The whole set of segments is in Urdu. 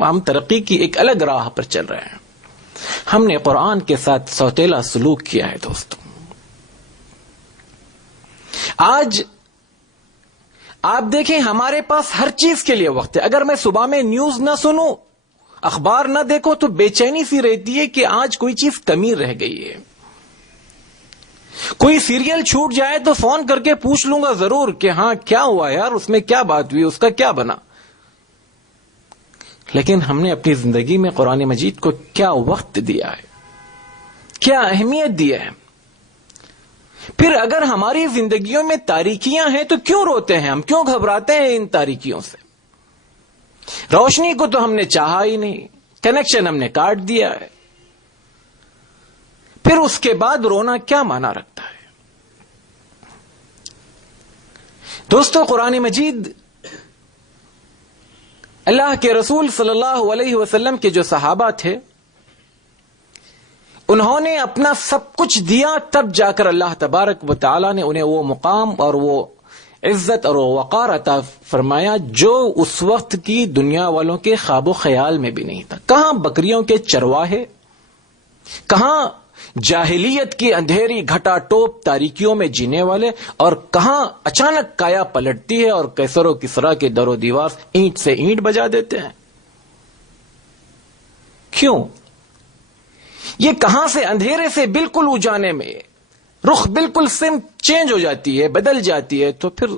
ہم ترقی کی ایک الگ راہ پر چل رہے ہیں. ہم نے قرآن کے ساتھ سوتیلا سلوک کیا ہے دوستو. آج آپ دیکھیں ہمارے پاس ہر چیز کے لیے وقت ہے. اگر میں صبح میں نیوز نہ سنوں، اخبار نہ دیکھو تو بے چینی سی رہتی ہے کہ آج کوئی چیز کمی رہ گئی ہے. کوئی سیریل چھوٹ جائے تو فون کر کے پوچھ لوں گا ضرور کہ ہاں کیا ہوا یار، اس میں کیا بات ہوئی، اس کا کیا بنا. لیکن ہم نے اپنی زندگی میں قرآن مجید کو کیا وقت دیا ہے، کیا اہمیت دیا ہے. پھر اگر ہماری زندگیوں میں تاریکیاں ہیں تو کیوں روتے ہیں ہم، کیوں گھبراتے ہیں ان تاریکیوں سے. روشنی کو تو ہم نے چاہا ہی نہیں، کنیکشن ہم نے کاٹ دیا ہے. پھر اس کے بعد رونا کیا معنی رکھتا ہے. دوستو قرآن مجید اللہ کے رسول صلی اللہ علیہ وسلم کے جو صحابہ تھے، انہوں نے اپنا سب کچھ دیا، تب جا کر اللہ تبارک و تعالی نے انہیں وہ مقام اور وہ عزت اور وقار عطا فرمایا جو اس وقت کی دنیا والوں کے خواب و خیال میں بھی نہیں تھا. کہاں بکریوں کے چرواہے، کہاں جاہلیت کی اندھیری گھٹا ٹوپ تاریکیوں میں جینے والے، اور کہاں اچانک کایا پلٹتی ہے اور کیسر و کسرا کے در و دیوار اینٹ سے اینٹ بجا دیتے ہیں. کیوں؟ یہ کہاں سے اندھیرے سے بالکل اجانے میں رخ بالکل سمت چینج ہو جاتی ہے، بدل جاتی ہے، تو پھر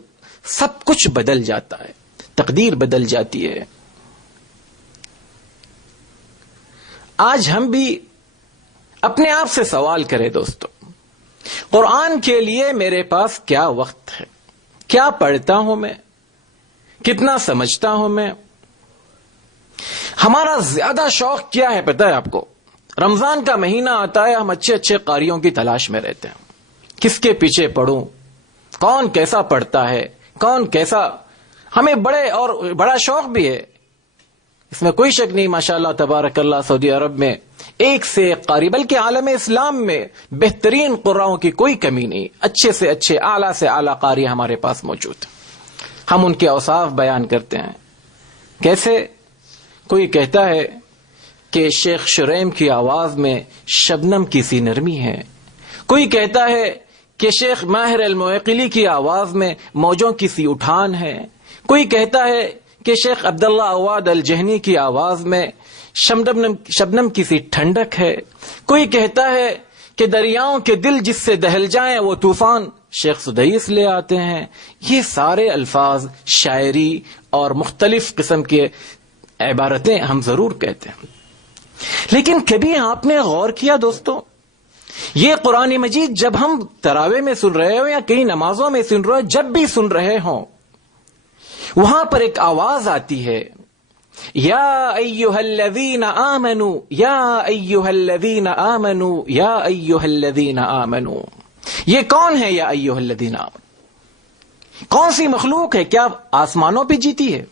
سب کچھ بدل جاتا ہے، تقدیر بدل جاتی ہے. آج ہم بھی اپنے آپ سے سوال کریں دوستو، قرآن کے لیے میرے پاس کیا وقت ہے، کیا پڑھتا ہوں میں، کتنا سمجھتا ہوں میں. ہمارا زیادہ شوق کیا ہے پتہ ہے آپ کو؟ رمضان کا مہینہ آتا ہے، ہم اچھے اچھے قاریوں کی تلاش میں رہتے ہیں. کس کے پیچھے پڑھوں، کون کیسا پڑھتا ہے، کون کیسا. ہمیں بڑا شوق بھی ہے، اس میں کوئی شک نہیں. ماشاءاللہ تبارک اللہ، سعودی عرب میں ایک سے ایک قاری، بلکہ عالم اسلام میں بہترین قراؤں کی کوئی کمی نہیں. اچھے سے اچھے، اعلیٰ سے اعلیٰ قاری ہمارے پاس موجود ہیں. ہم ان کے اوصاف بیان کرتے ہیں. کیسے؟ کوئی کہتا ہے کہ شیخ شریم کی آواز میں شبنم کی سی نرمی ہے. کوئی کہتا ہے کہ شیخ ماہر المعقلی کی آواز میں موجوں کی سی اٹھان ہے. کوئی کہتا ہے کہ شیخ عبداللہ عواد الجہنی کی آواز میں شبنم کی سی ٹھنڈک ہے. کوئی کہتا ہے کہ دریاؤں کے دل جس سے دہل جائیں وہ طوفان شیخ سدیس لے آتے ہیں. یہ سارے الفاظ شاعری اور مختلف قسم کے عبارتیں ہم ضرور کہتے ہیں، لیکن کبھی آپ نے غور کیا دوستو، یہ قرآن مجید جب ہم تراویح میں سن رہے ہوں یا کئی نمازوں میں سن رہے ہوں، جب بھی سن رہے ہوں، وہاں پر ایک آواز آتی ہے، یا ایھا الذین آمنوا، یا ایھا الذین آمنوا، یا ایھا الذین آمنوا. یہ کون ہے یا ایھا الذین آمنوا؟ کون سی مخلوق ہے؟ کیا آسمانوں پہ جیتی ہے،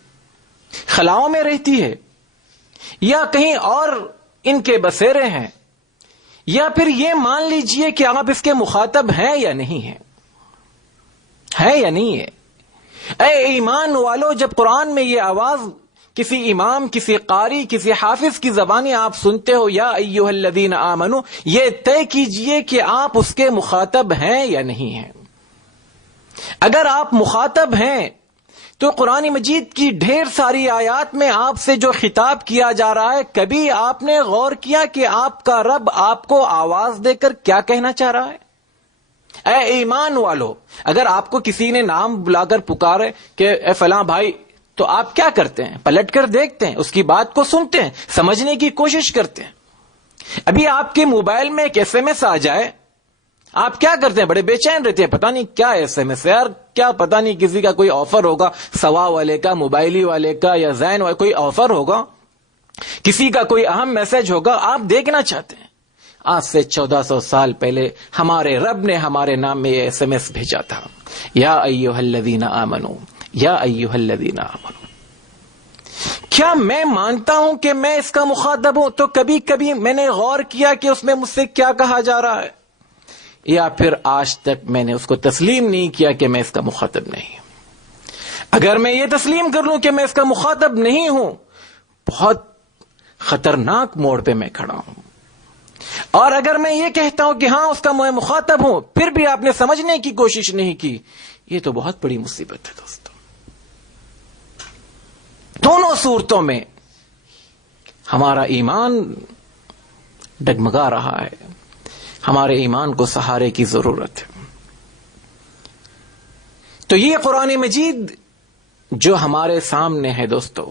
خلاؤں میں رہتی ہے، یا کہیں اور ان کے بسیرے ہیں، یا پھر یہ مان لیجئے کہ آپ اس کے مخاطب ہیں یا نہیں ہیں، ہے یا نہیں ہے. اے ایمان والو، جب قرآن میں یہ آواز کسی امام، کسی قاری، کسی حافظ کی زبانی آپ سنتے ہو، یا ایھا الذین آمنو، یہ طے کیجئے کہ آپ اس کے مخاطب ہیں یا نہیں ہیں. اگر آپ مخاطب ہیں تو قرآن مجید کی ڈھیر ساری آیات میں آپ سے جو خطاب کیا جا رہا ہے، کبھی آپ نے غور کیا کہ آپ کا رب آپ کو آواز دے کر کیا کہنا چاہ رہا ہے؟ اے ایمان والو، اگر آپ کو کسی نے نام بلا کر پکارے کہ اے فلاں بھائی، تو آپ کیا کرتے ہیں؟ پلٹ کر دیکھتے ہیں، اس کی بات کو سنتے ہیں، سمجھنے کی کوشش کرتے ہیں. ابھی آپ کے موبائل میں ایک SMS آ جائے، آپ کیا کرتے ہیں؟ بڑے بے چین رہتے ہیں، پتہ نہیں کیا SMS ہے یار، کیا پتہ نہیں کسی کا کوئی آفر ہوگا، سوا والے کا، موبائلی والے کا، یا زین والے کوئی آفر ہوگا، کسی کا کوئی اہم میسج ہوگا، آپ دیکھنا چاہتے ہیں. آج سے 1400 سال پہلے ہمارے رب نے ہمارے نام میں یہ SMS بھیجا تھا، یا ایھا الذین آمنو، یا ایھا الذین آمنو. کیا میں مانتا ہوں کہ میں اس کا مخاطب ہوں؟ تو کبھی کبھی میں نے غور کیا کہ اس میں مجھ سے کیا کہا جا رہا ہے، یا پھر آج تک میں نے اس کو تسلیم نہیں کیا کہ میں اس کا مخاطب نہیں ہوں. اگر میں یہ تسلیم کر لوں کہ میں اس کا مخاطب نہیں ہوں، بہت خطرناک موڑ پہ میں کھڑا ہوں. اور اگر میں یہ کہتا ہوں کہ ہاں اس کا میں مخاطب ہوں، پھر بھی آپ نے سمجھنے کی کوشش نہیں کی، یہ تو بہت بڑی مصیبت ہے دوستو. دونوں صورتوں میں ہمارا ایمان ڈگمگا رہا ہے، ہمارے ایمان کو سہارے کی ضرورت ہے. تو یہ قرآن مجید جو ہمارے سامنے ہے دوستو،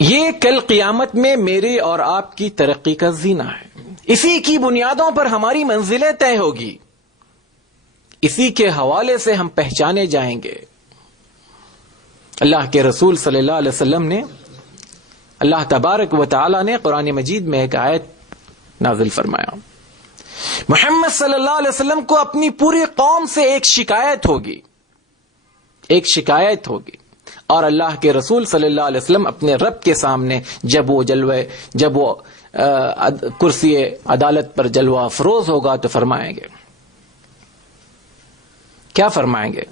یہ کل قیامت میں میری اور آپ کی ترقی کا زینہ ہے. اسی کی بنیادوں پر ہماری منزلیں طے ہوگی، اسی کے حوالے سے ہم پہچانے جائیں گے. اللہ کے رسول صلی اللہ علیہ وسلم نے، اللہ تبارک و تعالی نے قرآن مجید میں ایک آیت نازل فرمایا. محمد صلی اللہ علیہ وسلم کو اپنی پوری قوم سے ایک شکایت ہوگی، ایک شکایت ہوگی. اور اللہ کے رسول صلی اللہ علیہ وسلم اپنے رب کے سامنے جب وہ کرسی عدالت پر جلوہ افروز ہوگا تو فرمائیں گے، کیا فرمائیں گے؟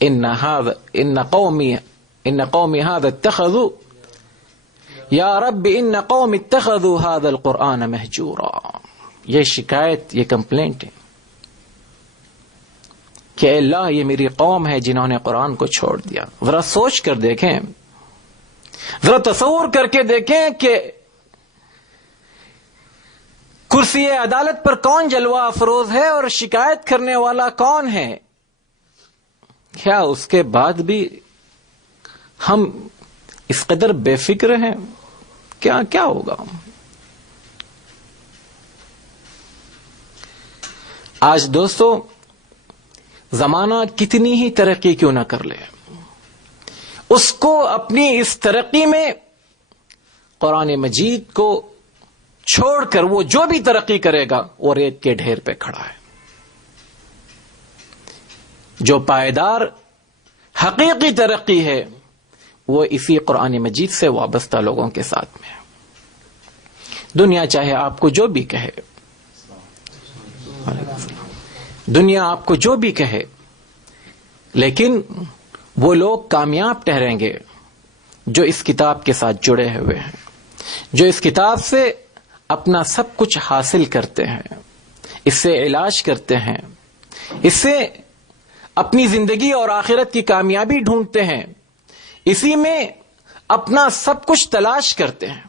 ان قومی هذا اتخذوا یا رب ان قوم اتخذوا هذا القرآن مہجورا. یہ شکایت، یہ کمپلینٹ ہے کہ اللہ یہ میری قوم ہے جنہوں نے قرآن کو چھوڑ دیا. ذرا سوچ کر دیکھیں، ذرا تصور کر کے دیکھیں کہ کرسی عدالت پر کون جلوہ افروز ہے اور شکایت کرنے والا کون ہے. کیا اس کے بعد بھی ہم اس قدر بے فکر ہیں؟ کیا ہوگا؟ آج دوستو زمانہ کتنی ہی ترقی کیوں نہ کر لے، اس کو اپنی اس ترقی میں قرآن مجید کو چھوڑ کر وہ جو بھی ترقی کرے گا وہ ریت کے ڈھیر پہ کھڑا ہے. جو پائیدار حقیقی ترقی ہے وہ اسی قرآن مجید سے وابستہ لوگوں کے ساتھ میں ہے. دنیا چاہے آپ کو جو بھی کہے، دنیا آپ کو جو بھی کہے، لیکن وہ لوگ کامیاب ٹھہریں گے جو اس کتاب کے ساتھ جڑے ہوئے ہیں، جو اس کتاب سے اپنا سب کچھ حاصل کرتے ہیں، اس سے علاج کرتے ہیں، اس سے اپنی زندگی اور آخرت کی کامیابی ڈھونڈتے ہیں، اسی میں اپنا سب کچھ تلاش کرتے ہیں.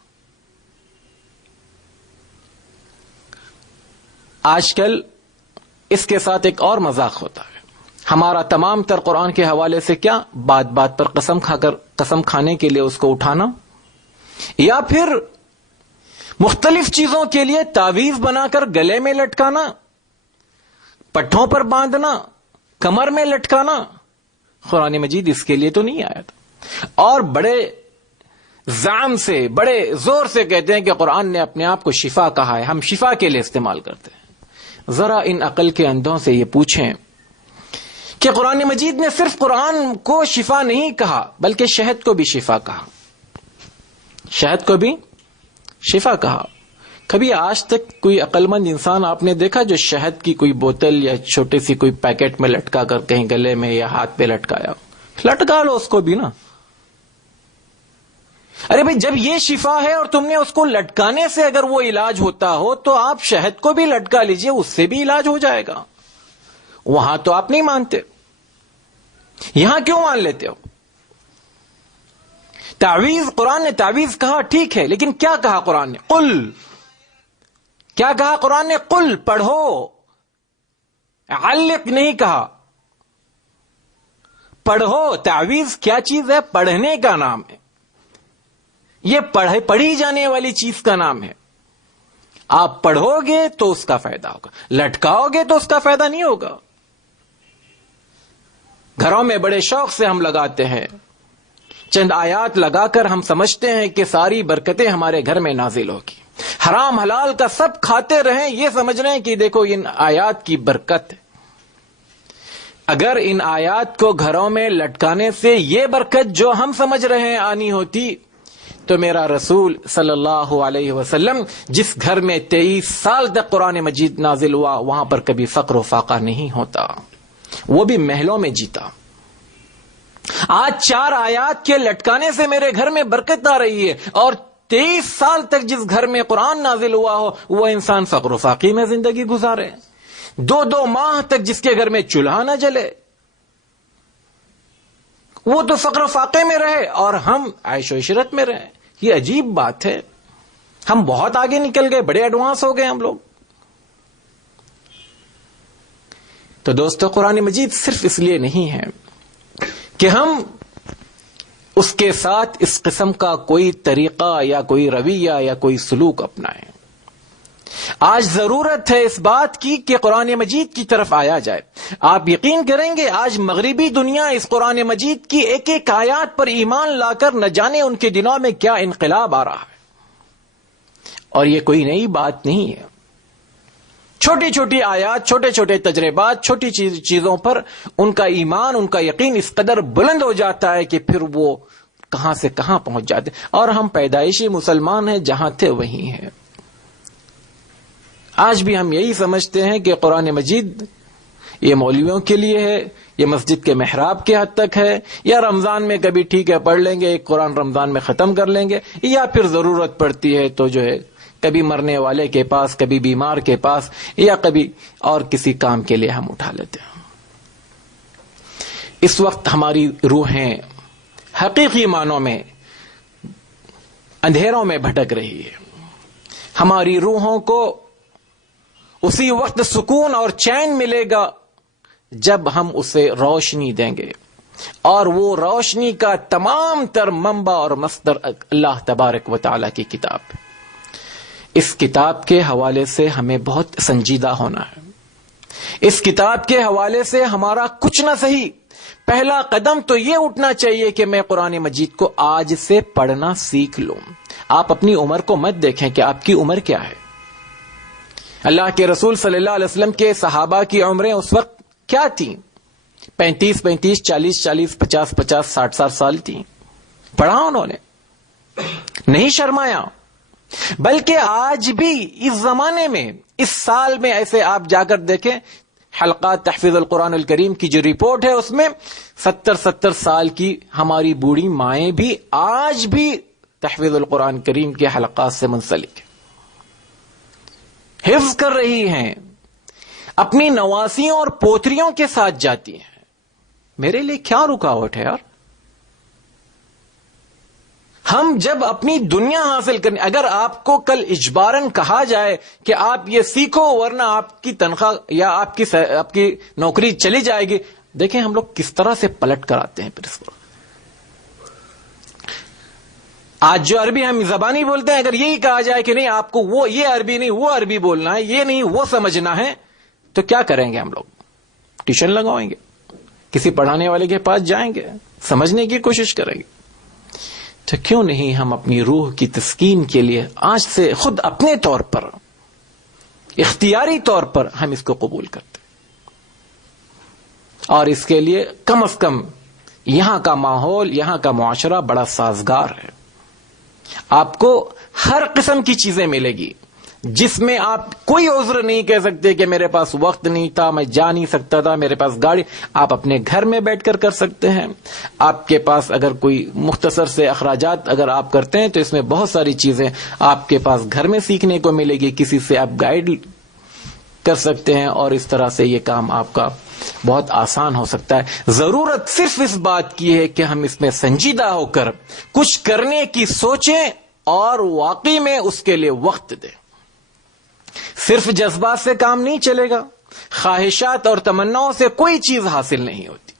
آج کل اس کے ساتھ ایک اور مذاق ہوتا ہے. ہمارا تمام تر قرآن کے حوالے سے کیا بات بات پر قسم کھانے کے لیے اس کو اٹھانا، یا پھر مختلف چیزوں کے لیے تعویذ بنا کر گلے میں لٹکانا، پٹھوں پر باندھنا، کمر میں لٹکانا. قرآن مجید اس کے لیے تو نہیں آیا تھا. اور بڑے زعم سے، بڑے زور سے کہتے ہیں کہ قرآن نے اپنے آپ کو شفا کہا ہے، ہم شفا کے لیے استعمال کرتے ہیں. ذرا ان عقل کے اندھوں سے یہ پوچھیں کہ قرآن مجید نے صرف قرآن کو شفا نہیں کہا بلکہ شہد کو بھی شفا کہا، شہد کو بھی شفا کہا. کبھی آج تک کوئی عقل مند انسان آپ نے دیکھا جو شہد کی کوئی بوتل یا چھوٹی سی کوئی پیکٹ میں لٹکا کر کہیں گلے میں یا ہاتھ پہ لٹکایا؟ لٹکا لو اس کو بھی نا. ارے بھائی جب یہ شفا ہے اور تم نے اس کو لٹکانے سے اگر وہ علاج ہوتا ہو تو آپ شہد کو بھی لٹکا لیجئے، اس سے بھی علاج ہو جائے گا. وہاں تو آپ نہیں مانتے، یہاں کیوں مان لیتے ہو؟ تعویذ، قرآن نے تعویذ کہا ٹھیک ہے، لیکن کیا کہا قرآن نے؟ قل، کیا کہا قرآن نے؟ قل، پڑھو. علق نہیں کہا، پڑھو. تعویذ کیا چیز ہے؟ پڑھنے کا نام ہے، یہ پڑھی جانے والی چیز کا نام ہے. آپ پڑھو گے تو اس کا فائدہ ہوگا، لٹکاؤ گے تو اس کا فائدہ نہیں ہوگا. گھروں میں بڑے شوق سے ہم لگاتے ہیں، چند آیات لگا کر ہم سمجھتے ہیں کہ ساری برکتیں ہمارے گھر میں نازل ہوگی. حرام حلال کا سب کھاتے رہیں، یہ سمجھ رہے ہیں کہ دیکھو ان آیات کی برکت ہے. اگر ان آیات کو گھروں میں لٹکانے سے یہ برکت جو ہم سمجھ رہے ہیں آنی ہوتی تو میرا رسول صلی اللہ علیہ وسلم جس گھر میں 23 سال تک قرآن مجید نازل ہوا وہاں پر کبھی فقر و فاقہ نہیں ہوتا، وہ بھی محلوں میں جیتا. آج 4 آیات کے لٹکانے سے میرے گھر میں برکت آ رہی ہے، اور 23 سال تک جس گھر میں قرآن نازل ہوا ہو وہ انسان فقر و فاقی میں زندگی گزارے، 2 ماہ تک جس کے گھر میں چولہا نہ جلے وہ تو فقر و فاقے میں رہے اور ہم عیش و عشرت میں رہے۔ یہ عجیب بات ہے، ہم بہت آگے نکل گئے، بڑے ایڈوانس ہو گئے ہم لوگ۔ تو دوستو، قرآن مجید صرف اس لیے نہیں ہے کہ ہم اس کے ساتھ اس قسم کا کوئی طریقہ یا کوئی رویہ یا کوئی سلوک اپنائیں۔ آج ضرورت ہے اس بات کی کہ قرآن مجید کی طرف آیا جائے۔ آپ یقین کریں گے آج مغربی دنیا اس قرآن مجید کی ایک ایک آیات پر ایمان لا کر نہ جانے ان کے دلوں میں کیا انقلاب آ رہا ہے، اور یہ کوئی نئی بات نہیں ہے۔ چھوٹی چھوٹی آیات، چھوٹے چھوٹے تجربات، چھوٹی چیزوں پر ان کا ایمان، ان کا یقین اس قدر بلند ہو جاتا ہے کہ پھر وہ کہاں سے کہاں پہنچ جاتے، اور ہم پیدائشی مسلمان ہیں، جہاں تھے وہیں ہیں۔ آج بھی ہم یہی سمجھتے ہیں کہ قرآن مجید یہ مولویوں کے لیے ہے، یہ مسجد کے محراب کے حد تک ہے، یا رمضان میں کبھی ٹھیک ہے پڑھ لیں گے، ایک قرآن رمضان میں ختم کر لیں گے، یا پھر ضرورت پڑتی ہے تو جو ہے کبھی مرنے والے کے پاس، کبھی بیمار کے پاس، یا کبھی اور کسی کام کے لیے ہم اٹھا لیتے ہیں۔ اس وقت ہماری روحیں حقیقی معنوں میں اندھیروں میں بھٹک رہی ہے۔ ہماری روحوں کو اسی وقت سکون اور چین ملے گا جب ہم اسے روشنی دیں گے، اور وہ روشنی کا تمام تر منبع اور مصدر اللہ تبارک و تعالی کی کتاب۔ اس کتاب کے حوالے سے ہمیں بہت سنجیدہ ہونا ہے۔ اس کتاب کے حوالے سے ہمارا کچھ نہ صحیح، پہلا قدم تو یہ اٹھنا چاہیے کہ میں قرآن مجید کو آج سے پڑھنا سیکھ لوں۔ آپ اپنی عمر کو مت دیکھیں کہ آپ کی عمر کیا ہے۔ اللہ کے رسول صلی اللہ علیہ وسلم کے صحابہ کی عمریں اس وقت کیا تھیں؟ 35 40 50 60 سال تھیں۔ پڑھا انہوں نے، نہیں شرمایا، بلکہ آج بھی اس زمانے میں، اس سال میں ایسے آپ جا کر دیکھیں، حلقات تحفیظ القرآن الکریم کی جو رپورٹ ہے اس میں 70 سال کی ہماری بوڑھی مائیں بھی آج بھی تحفیظ القرآن کریم کے حلقات سے منسلک ہیں، حفظ کر رہی ہیں، اپنی نواسیوں اور پوتریوں کے ساتھ جاتی ہیں۔ میرے لیے کیا رکاوٹ ہے یار؟ ہم جب اپنی دنیا حاصل کرنے، اگر آپ کو کل اجباراً کہا جائے کہ آپ یہ سیکھو ورنہ آپ کی تنخواہ یا آپ کی نوکری چلی جائے گی، دیکھیں ہم لوگ کس طرح سے پلٹ کر آتے ہیں پھر اس کو۔ آج جو عربی ہم زبانی بولتے ہیں، اگر یہی کہا جائے کہ نہیں آپ کو وہ یہ عربی نہیں وہ عربی بولنا ہے، یہ نہیں وہ سمجھنا ہے، تو کیا کریں گے ہم لوگ؟ ٹیوشن لگائیں گے، کسی پڑھانے والے کے پاس جائیں گے، سمجھنے کی کوشش کریں گے۔ تو کیوں نہیں ہم اپنی روح کی تسکین کے لیے آج سے خود اپنے طور پر، اختیاری طور پر ہم اس کو قبول کرتے، اور اس کے لیے کم از کم یہاں کا ماحول، یہاں کا معاشرہ بڑا سازگار ہے۔ آپ کو ہر قسم کی چیزیں ملے گی جس میں آپ کوئی عذر نہیں کہہ سکتے کہ میرے پاس وقت نہیں تھا، میں جا نہیں سکتا تھا، میرے پاس گاڑی۔ آپ اپنے گھر میں بیٹھ کر کر سکتے ہیں۔ آپ کے پاس اگر کوئی مختصر سے اخراجات اگر آپ کرتے ہیں تو اس میں بہت ساری چیزیں آپ کے پاس گھر میں سیکھنے کو ملے گی، کسی سے آپ گائیڈ کر سکتے ہیں، اور اس طرح سے یہ کام آپ کا بہت آسان ہو سکتا ہے۔ ضرورت صرف اس بات کی ہے کہ ہم اس میں سنجیدہ ہو کر کچھ کرنے کی سوچیں اور واقعی میں اس کے لیے وقت دیں۔ صرف جذبات سے کام نہیں چلے گا، خواہشات اور تمناؤں سے کوئی چیز حاصل نہیں ہوتی۔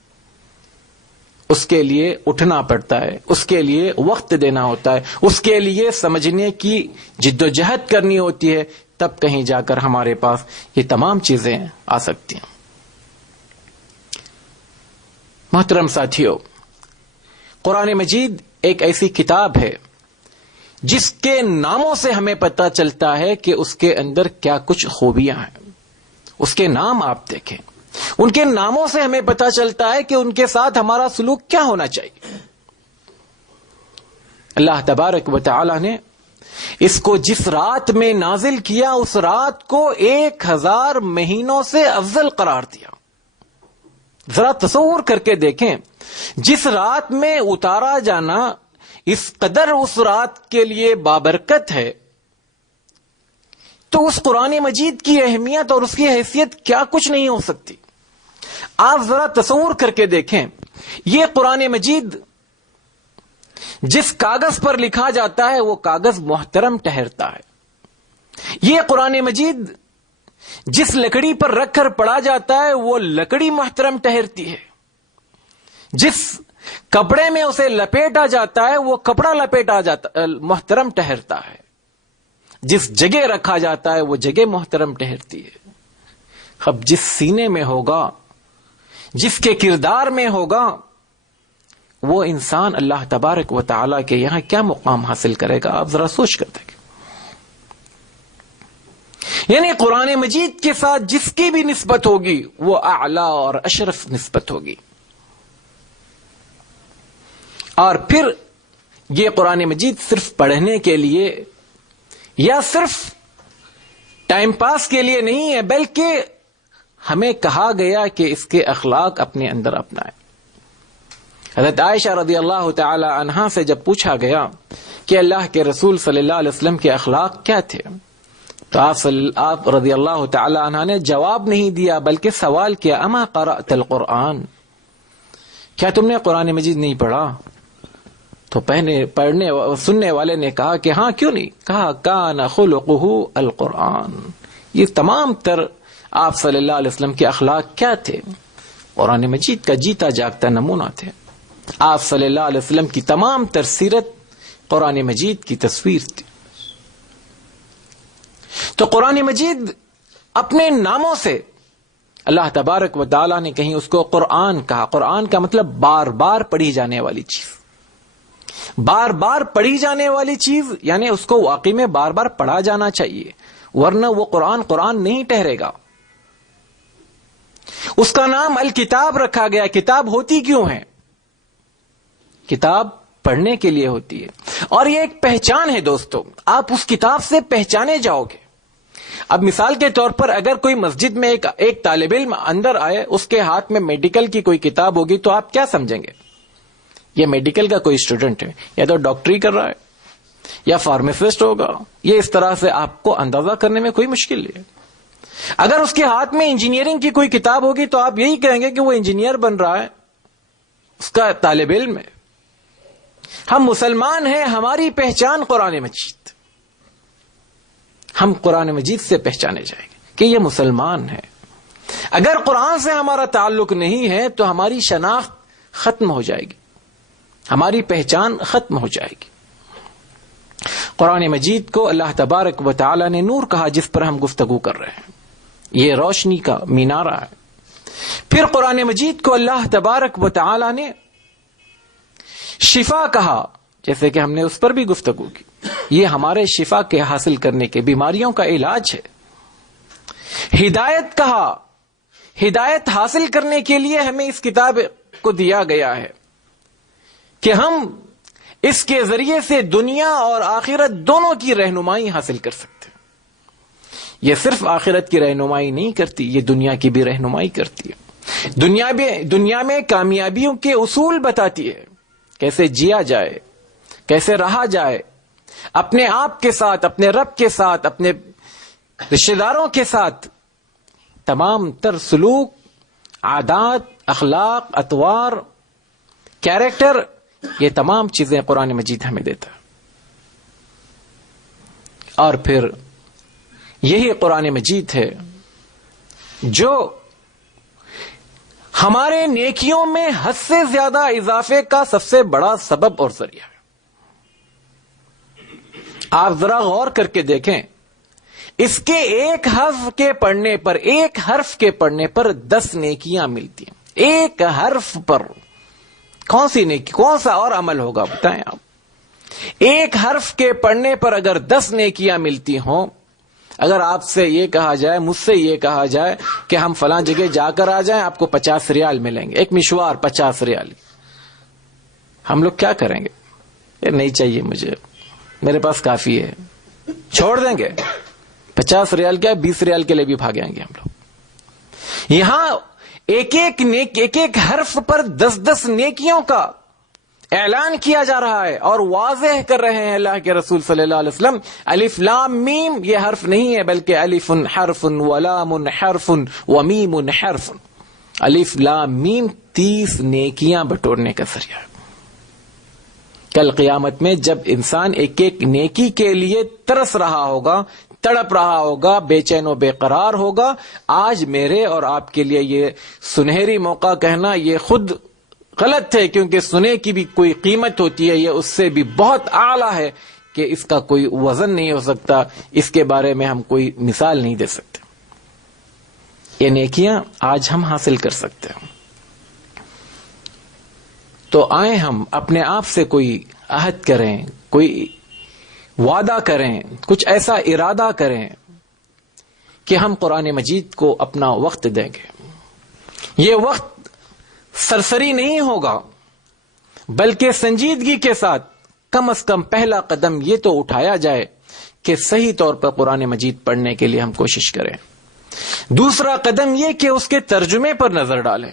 اس کے لیے اٹھنا پڑتا ہے، اس کے لیے وقت دینا ہوتا ہے، اس کے لیے سمجھنے کی جد و جہد کرنی ہوتی ہے، تب کہیں جا کر ہمارے پاس یہ تمام چیزیں آ سکتی ہیں۔ محترم ساتھیو، قرآن مجید ایک ایسی کتاب ہے جس کے ناموں سے ہمیں پتہ چلتا ہے کہ اس کے اندر کیا کچھ خوبیاں ہیں۔ اس کے نام آپ دیکھیں، ان کے ناموں سے ہمیں پتہ چلتا ہے کہ ان کے ساتھ ہمارا سلوک کیا ہونا چاہیے۔ اللہ تبارک و تعالی نے اس کو جس رات میں نازل کیا، اس رات کو 1000 مہینوں سے افضل قرار دیا۔ ذرا تصور کر کے دیکھیں جس رات میں اتارا جانا اس قدر اس رات کے لیے بابرکت ہے، تو اس قرآن مجید کی اہمیت اور اس کی حیثیت کیا کچھ نہیں ہو سکتی. آپ ذرا تصور کر کے دیکھیں، یہ قرآن مجید جس کاغذ پر لکھا جاتا ہے وہ کاغذ محترم ٹھہرتا ہے. یہ قرآن مجید جس لکڑی پر رکھ کر پڑھا جاتا ہے وہ لکڑی محترم ٹھہرتی ہے. جس کپڑے میں اسے لپیٹا جاتا ہے وہ کپڑا لپیٹا جاتا محترم ٹھہرتا ہے. جس جگہ رکھا جاتا ہے وہ جگہ محترم ٹھہرتی ہے. اب جس سینے میں ہوگا، جس کے کردار میں ہوگا، وہ انسان اللہ تبارک و تعالی کے یہاں کیا مقام حاصل کرے گا. آپ ذرا سوچ کر دیکھیں. یعنی قرآن مجید کے ساتھ جس کی بھی نسبت ہوگی وہ اعلیٰ اور اشرف نسبت ہوگی. اور پھر یہ قرآن مجید صرف پڑھنے کے لیے یا صرف ٹائم پاس کے لیے نہیں ہے، بلکہ ہمیں کہا گیا کہ اس کے اخلاق اپنے اندر اپنائیں. حضرت عائشہ رضی اللہ تعالی عنہا سے جب پوچھا گیا کہ اللہ کے رسول صلی اللہ علیہ وسلم کے اخلاق کیا تھے، تو آپ رضی اللہ تعالی عنہ نے جواب نہیں دیا بلکہ سوال کیا، اما قرأت القرآن، کیا تم نے قرآن مجید نہیں پڑھا؟ تو پڑھنے سننے والے نے کہا کہ ہاں، کیوں نہیں؟ کہا کان خلقہ القرآن. یہ تمام تر آپ صلی اللہ علیہ وسلم کے اخلاق کیا تھے؟ قرآن مجید کا جیتا جاگتا نمونہ تھے. آپ صلی اللہ علیہ وسلم کی تمام تر سیرت قرآن مجید کی تصویر تھی. تو قرآن مجید اپنے ناموں سے اللہ تبارک و تعالی نے کہیں اس کو قرآن کہا. قرآن کا مطلب بار بار پڑھی جانے والی چیز. بار بار پڑھی جانے والی چیز یعنی اس کو واقعی میں بار بار پڑھا جانا چاہیے، ورنہ وہ قرآن نہیں ٹھہرے گا. اس کا نام الکتاب رکھا گیا. کتاب ہوتی کیوں ہے؟ کتاب پڑھنے کے لیے ہوتی ہے، اور یہ ایک پہچان ہے دوستو. آپ اس کتاب سے پہچانے جاؤ گے. اب مثال کے طور پر اگر کوئی مسجد میں ایک طالب علم اندر آئے، اس کے ہاتھ میں میڈیکل کی کوئی کتاب ہوگی، تو آپ کیا سمجھیں گے؟ یہ میڈیکل کا کوئی اسٹوڈنٹ ہے، یا تو ڈاکٹری کر رہا ہے یا فارماسسٹ ہوگا. یہ اس طرح سے آپ کو اندازہ کرنے میں کوئی مشکل نہیں ہے. اگر اس کے ہاتھ میں انجینئرنگ کی کوئی کتاب ہوگی تو آپ یہی کہیں گے کہ وہ انجینئر بن رہا ہے، اس کا طالب علم ہے. ہم مسلمان ہیں، ہماری پہچان قرآن مجید. ہم قرآن مجید سے پہچانے جائیں گے کہ یہ مسلمان ہے. اگر قرآن سے ہمارا تعلق نہیں ہے تو ہماری شناخت ختم ہو جائے گی، ہماری پہچان ختم ہو جائے گی. قرآن مجید کو اللہ تبارک و تعالی نے نور کہا، جس پر ہم گفتگو کر رہے ہیں. یہ روشنی کا مینارہ ہے. پھر قرآن مجید کو اللہ تبارک و تعالی نے شفا کہا، جیسے کہ ہم نے اس پر بھی گفتگو کی. یہ ہمارے شفا کے حاصل کرنے کے، بیماریوں کا علاج ہے. ہدایت کہا، ہدایت حاصل کرنے کے لیے ہمیں اس کتاب کو دیا گیا ہے کہ ہم اس کے ذریعے سے دنیا اور آخرت دونوں کی رہنمائی حاصل کر سکتے ہیں. یہ صرف آخرت کی رہنمائی نہیں کرتی، یہ دنیا کی بھی رہنمائی کرتی ہے. دنیا میں کامیابیوں کے اصول بتاتی ہے، کیسے جیا جائے، کیسے رہا جائے، اپنے آپ کے ساتھ، اپنے رب کے ساتھ، اپنے رشتہ داروں کے ساتھ. تمام تر سلوک، عادات، اخلاق، اطوار، کیریکٹر، یہ تمام چیزیں قرآن مجید ہمیں دیتا ہے. اور پھر یہی قرآن مجید ہے جو ہمارے نیکیوں میں حد سے زیادہ اضافے کا سب سے بڑا سبب اور ذریعہ ہے. آپ ذرا غور کر کے دیکھیں، اس کے ایک حرف کے پڑھنے پر، ایک حرف کے پڑھنے پر 10 نیکیاں ملتی ہیں. ایک حرف پر کون سی نیکی، کون سا اور عمل ہوگا بتائیں آپ؟ ایک حرف کے پڑھنے پر اگر 10 نیکیاں ملتی ہوں، اگر آپ سے یہ کہا جائے، مجھ سے یہ کہا جائے کہ ہم فلاں جگہ جا کر آ جائیں، آپ کو 50 ریال ملیں گے، ایک مشوار 50 ریال، ہم لوگ کیا کریں گے؟ یہ نہیں چاہیے مجھے، میرے پاس کافی ہے، چھوڑ دیں گے. 50 ریال کیا 20 ریال کے لیے بھی بھاگیں گے ہم لوگ. یہاں ایک ایک حرف پر 10 نیکیوں کا اعلان کیا جا رہا ہے اور واضح کر رہے ہیں اللہ کے رسول صلی اللہ علیہ وسلم، الف لام میم یہ حرف نہیں ہے بلکہ الف حرف ولام حرف ومیم حرف. الف لام میم 30 نیکیاں بٹورنے کا ذریعہ ہے. کل قیامت میں جب انسان ایک ایک نیکی کے لیے ترس رہا ہوگا، تڑپ رہا ہوگا، بے چین و بے قرار ہوگا، آج میرے اور آپ کے لیے یہ سنہری موقع کہنا یہ خود غلط ہے، کیونکہ سنے کی بھی کوئی قیمت ہوتی ہے، یہ اس سے بھی بہت اعلیٰ ہے کہ اس کا کوئی وزن نہیں ہو سکتا، اس کے بارے میں ہم کوئی مثال نہیں دے سکتے. یہ نیکیاں آج ہم حاصل کر سکتے ہیں. تو آئیں ہم اپنے آپ سے کوئی عہد کریں، کوئی وعدہ کریں، کچھ ایسا ارادہ کریں کہ ہم قرآن مجید کو اپنا وقت دیں گے. یہ وقت سرسری نہیں ہوگا بلکہ سنجیدگی کے ساتھ کم از کم پہلا قدم یہ تو اٹھایا جائے کہ صحیح طور پر قرآن مجید پڑھنے کے لیے ہم کوشش کریں. دوسرا قدم یہ کہ اس کے ترجمے پر نظر ڈالیں.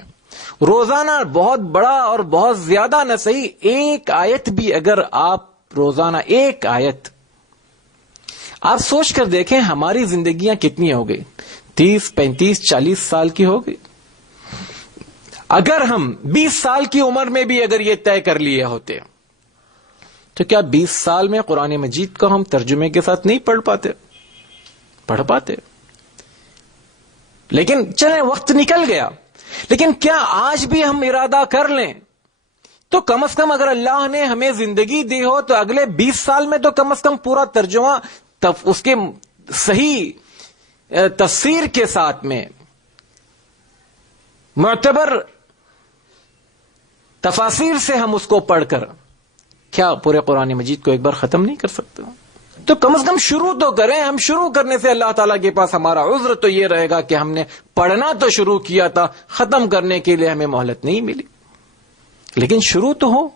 روزانہ بہت بڑا اور بہت زیادہ نہ صحیح ایک آیت بھی، اگر آپ روزانہ ایک آیت، آپ سوچ کر دیکھیں ہماری زندگیاں کتنی ہو گئی، 30 35 40 سال کی ہو گئی. اگر ہم 20 سال کی عمر میں بھی اگر یہ طے کر لیے ہوتے تو کیا 20 سال میں قرآن مجید کو ہم ترجمے کے ساتھ نہیں پڑھ پاتے. لیکن چلیں وقت نکل گیا، لیکن کیا آج بھی ہم ارادہ کر لیں تو کم از کم اگر اللہ نے ہمیں زندگی دی ہو تو اگلے 20 سال میں تو کم از کم پورا ترجمہ اس کے صحیح تفسیر کے ساتھ میں معتبر تفاسیر سے ہم اس کو پڑھ کر کیا پورے قرآن مجید کو ایک بار ختم نہیں کر سکتے؟ تو کم از کم شروع تو کریں. ہم شروع کرنے سے اللہ تعالیٰ کے پاس ہمارا عذر تو یہ رہے گا کہ ہم نے پڑھنا تو شروع کیا تھا، ختم کرنے کے لیے ہمیں مہلت نہیں ملی، لیکن شروع تو ہو.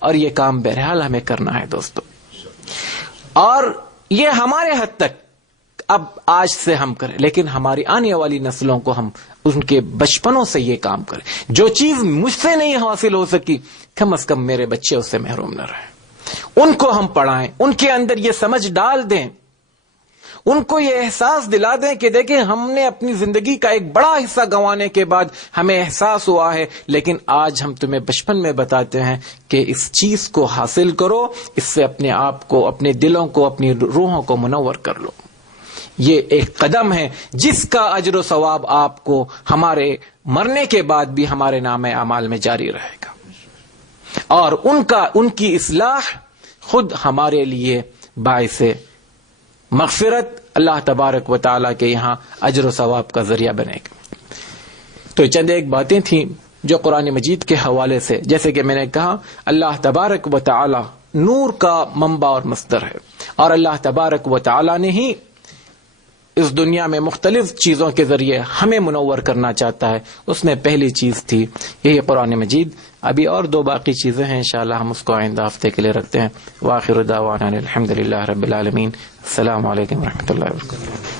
اور یہ کام بہرحال ہمیں کرنا ہے دوستو، اور یہ ہمارے حد تک اب آج سے ہم کریں، لیکن ہماری آنے والی نسلوں کو ہم ان کے بچپنوں سے یہ کام کریں. جو چیز مجھ سے نہیں حاصل ہو سکی کم از کم میرے بچے اس سے محروم نہ رہیں. ان کو ہم پڑھائیں، ان کے اندر یہ سمجھ ڈال دیں، ان کو یہ احساس دلا دیں کہ دیکھیں ہم نے اپنی زندگی کا ایک بڑا حصہ گنوانے کے بعد ہمیں احساس ہوا ہے، لیکن آج ہم تمہیں بچپن میں بتاتے ہیں کہ اس چیز کو حاصل کرو، اس سے اپنے آپ کو، اپنے دلوں کو، اپنی روحوں کو منور کر لو. یہ ایک قدم ہے جس کا اجر و ثواب آپ کو ہمارے مرنے کے بعد بھی ہمارے نام اعمال میں جاری رہے گا، اور ان کی اصلاح خود ہمارے لیے باعث مغفرت اللہ تبارک و تعالیٰ کے یہاں اجر و ثواب کا ذریعہ بنے گا. تو چند ایک باتیں تھیں جو قرآن مجید کے حوالے سے، جیسے کہ میں نے کہا اللہ تبارک و تعالیٰ نور کا منبع اور مصدر ہے، اور اللہ تبارک و تعالیٰ نے ہی اس دنیا میں مختلف چیزوں کے ذریعے ہمیں منور کرنا چاہتا ہے. اس میں پہلی چیز تھی یہی قرآن مجید. ابھی اور 2 باقی چیزیں ہیں، انشاءاللہ ہم اس کو آئندہ ہفتے کے لیے رکھتے ہیں. وآخر دعوانا الحمدللہ رب العالمین. السلام علیکم ورحمۃ اللہ وبرکاتہ.